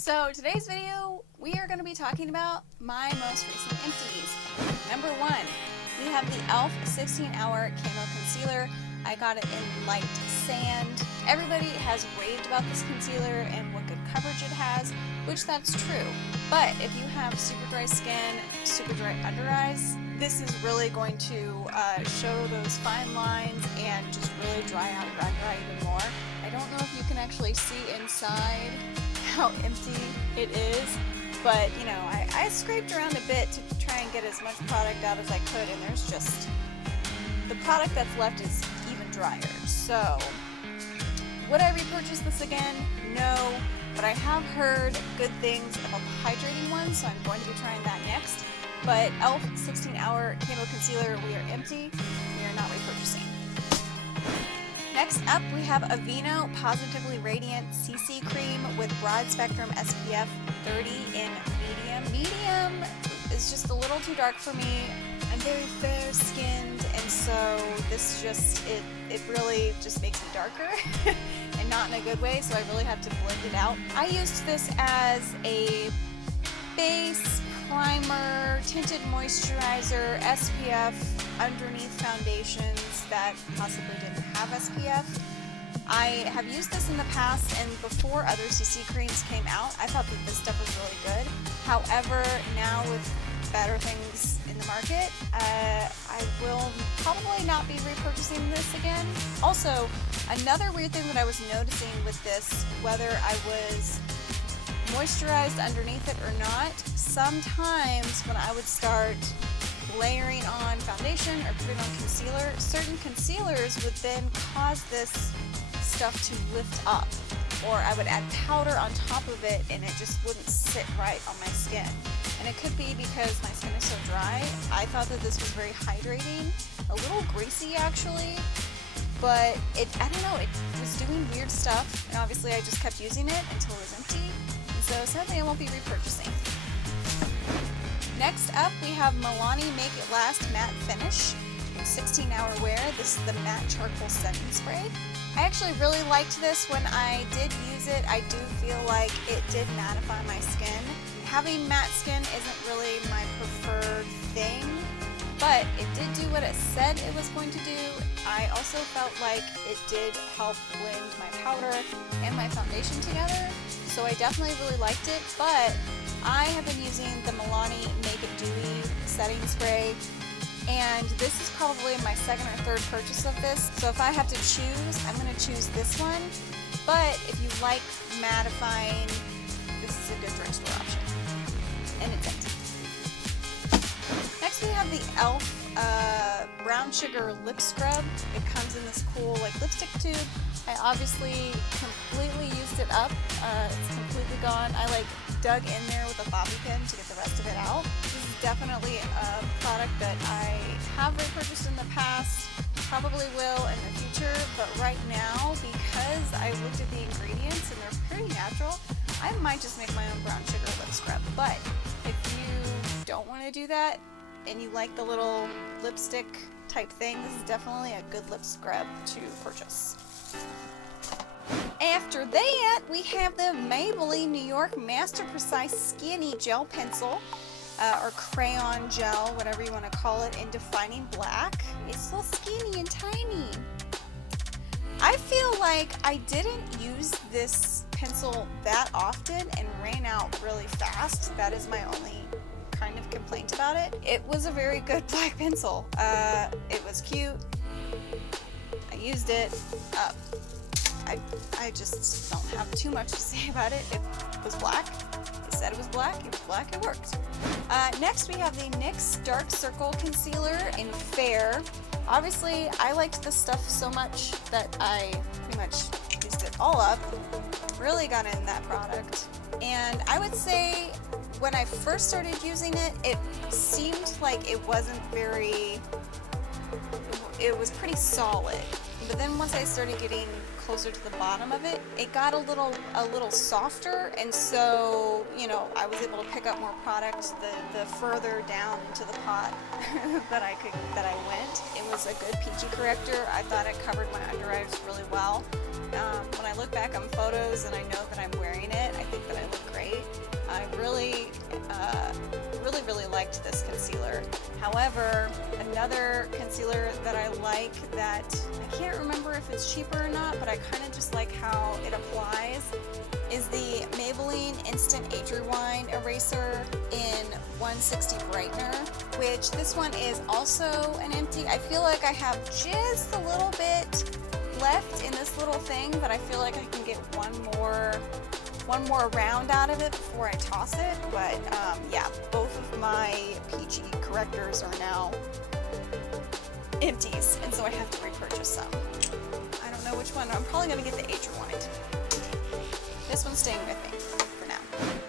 So today's video, we are going to be talking about my most recent empties. Number one, we have the e.l.f. 16-Hour Camo Concealer. I got it in light sand. Everybody has raved about this concealer and what good coverage it has, which that's true. But if you have super dry skin, super dry under eyes, this is really going to show those fine lines and just really dry out your under eye even more. I don't know if you can actually see inside how empty it is, but you know, I scraped around a bit to try and get as much product out as I could, and there's just, the product that's left is even drier. So would I repurchase this again? No, but I have heard good things about the hydrating one, so I'm going to be trying that next. But e.l.f. 16-Hour Camo Concealer, we are empty. We are not repurchasing. Next up, we have Aveeno Positively Radiant CC Cream with Broad Spectrum SPF 30 in medium. Medium is just a little too dark for me. I'm very fair skinned, and so this just, it really just makes me darker and not in a good way, so I really have to blend it out. I used this as a base, primer, tinted moisturizer, SPF underneath foundations that possibly didn't have SPF. I have used this in the past, and before other CC creams came out, I thought that this stuff was really good. However, now with better things in the market, I will probably not be repurchasing this again. Also, another weird thing that I was noticing with this, whether I was moisturized underneath it or not, sometimes when I would start layering on foundation or putting on concealer, certain concealers would then cause this stuff to lift up, or I would add powder on top of it and it just wouldn't sit right on my skin. And it could be because my skin is so dry. I thought that this was very hydrating, a little greasy actually, but I don't know, it was doing weird stuff, and obviously I just kept using it until it was empty, and so sadly I won't be repurchasing. Next up, we have Milani Make It Last Matte Finish in 16-hour wear. This is the matte charcoal setting spray. I actually really liked this when I did use it. I do feel like it did mattify my skin. Having matte skin isn't really my preferred thing, but it did do what it said it was going to do. I also felt like it did help blend my powder and my foundation together, so I definitely really liked it. But I have been using the Milani Make It Dewy setting spray, and this is probably my second or third purchase of this. So if I have to choose, I'm going to choose this one. But if you like mattifying, this is a good drugstore option. And it's empty. Next we have the e.l.f. Brown Sugar Lip Scrub. It comes in this cool like lipstick tube. I obviously completely used it up. It's completely gone. I like dug in there with a bobby pin to get the rest of it out. This is definitely a product that I have repurchased in the past, probably will in the future, but right now, because I looked at the ingredients and they're pretty natural, I might just make my own brown sugar lip scrub. But if you don't want to do that and you like the little lipstick type thing, this is definitely a good lip scrub to purchase. After that, we have the Maybelline New York Master Precise Skinny Gel Pencil, or crayon gel, whatever you want to call it, in Defining Black. It's so skinny and tiny. I feel like I didn't use this pencil that often and ran out really fast. That is my only kind of complaint about it. It was a very good black pencil. It was cute. I used it. I just don't have too much to say about it. It was black. It said it was black. It was black. It worked. Next, we have the NYX Dark Circle Concealer in Fair. Obviously, I liked this stuff so much that I pretty much used it all up. Really got in that product. And I would say when I first started using it, it seemed like it wasn't very, it was pretty solid. But then once I started getting closer to the bottom of it, it got a little softer, and so, you know, I was able to pick up more product the further down into the pot that I went. It was a good peachy corrector. I thought it covered my under eyes really well. When I look back on photos and I know that I'm wearing it, I think that I look great. However, another concealer that I like that I can't remember if it's cheaper or not, but I kind of just like how it applies, is the Maybelline Instant Age Rewind Eraser in 160 Brightener, which this one is also an empty. I feel like I have just a little bit left in this little thing, but I feel like I can get one more round out of it before I toss it. But yeah, both of my peachy correctors are now empties, and so I have to repurchase some. I don't know which one. I'm probably going to get the Age Rewind. This one's staying with me for now.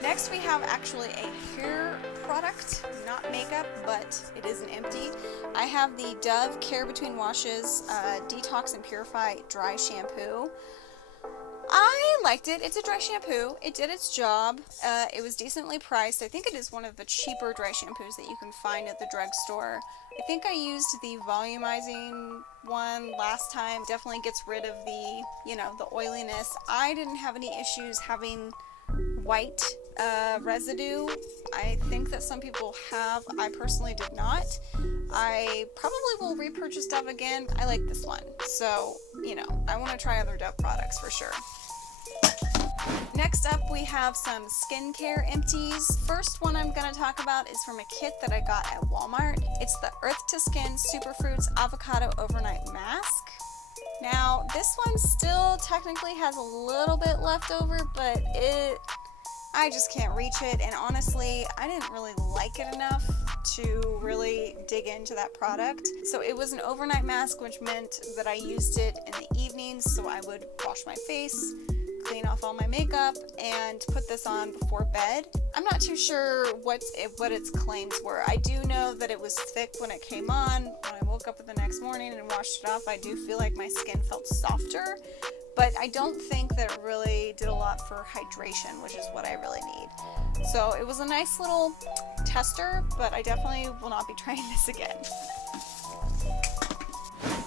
Next we have actually a hair product, not makeup, but it is an empty. I have the Dove Care Between Washes Detox and Purify Dry Shampoo. I liked it. It's a dry shampoo. It did its job. It was decently priced. I think it is one of the cheaper dry shampoos that you can find at the drugstore. I think I used the volumizing one last time. Definitely gets rid of the, you know, the oiliness. I didn't have any issues having white residue. I think that some people have. I personally did not. I probably will repurchase Dove again. I like this one. So, you know, I want to try other Dove products for sure. Next up, we have some skincare empties. First one I'm going to talk about is from a kit that I got at Walmart. It's the Earth to Skin Superfruits Avocado Overnight Mask. Now, this one still technically has a little bit left over, but I just can't reach it, and honestly, I didn't really like it enough to really dig into that product. So it was an overnight mask, which meant that I used it in the evenings, so I would wash my face, clean off all my makeup, and put this on before bed. I'm not too sure what its claims were. I do know that it was thick when it came on. When I woke up the next morning and washed it off, I do feel like my skin felt softer, but I don't think that it really did a lot for hydration, which is what I really need. So it was a nice little tester, but I definitely will not be trying this again.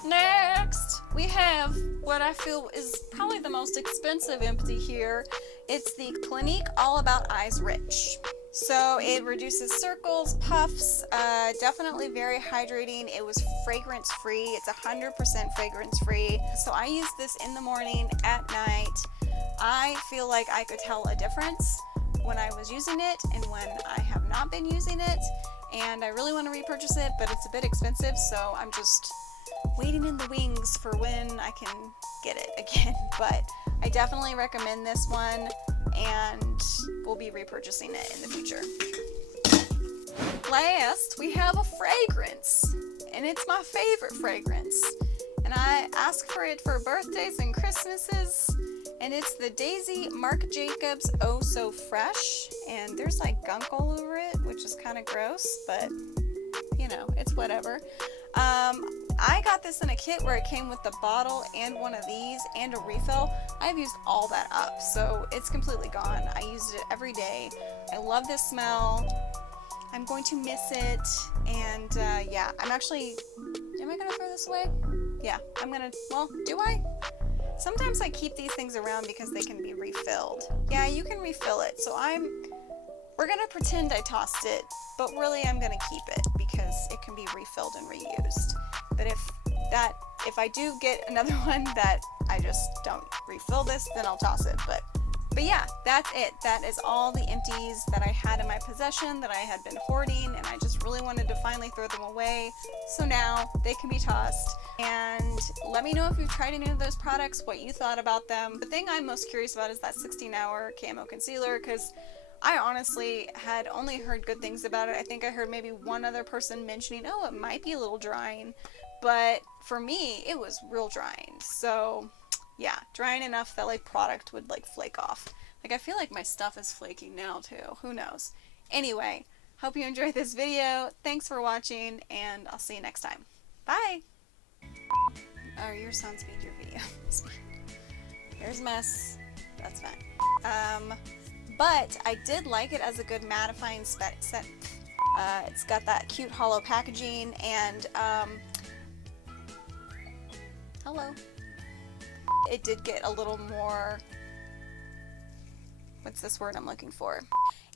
Next, we have what I feel is probably the most expensive empty here. It's the Clinique All About Eyes Rich. So it reduces circles, puffs, definitely very hydrating. It was fragrance free. It's 100% fragrance free. So I use this in the morning, at night. I feel like I could tell a difference when I was using it and when I have not been using it. And I really want to repurchase it, but it's a bit expensive, so I'm just waiting in the wings for when I can get it again. But I definitely recommend this one, and we'll be repurchasing it in the future. Last, we have a fragrance, and it's my favorite fragrance, and I ask for it for birthdays and Christmases, and it's the Daisy Marc Jacobs Oh So Fresh, and there's like gunk all over it, which is kind of gross, but you know, it's whatever. I got this in a kit where it came with the bottle and one of these and a refill. I've used all that up, so it's completely gone. I used it every day. I love this smell. I'm going to miss it, and yeah, am I gonna throw this away? Yeah, well, do I? Sometimes I keep these things around because they can be refilled. Yeah, you can refill it, so we're gonna pretend I tossed it, but really I'm gonna keep it because it can be refilled and reused. But if I do get another one that I just don't refill this, then I'll toss it. But yeah, that's it. That is all the empties that I had in my possession that I had been hoarding, and I just really wanted to finally throw them away. So now they can be tossed. And let me know if you've tried any of those products, what you thought about them. The thing I'm most curious about is that 16-hour camo concealer, because I honestly had only heard good things about it. I think I heard maybe one other person mentioning, oh, it might be a little drying. But for me, it was real drying. So yeah, drying enough that like product would like flake off. Like I feel like my stuff is flaking now too. Who knows? Anyway, hope you enjoyed this video. Thanks for watching, and I'll see you next time. Bye! Oh, your sound speed, your video speed. There's a mess. That's fine. But I did like it as a good mattifying set. It's got that cute hollow packaging, and hello. It did get a little more, what's this word I'm looking for?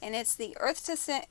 And it's the Earth to Skin,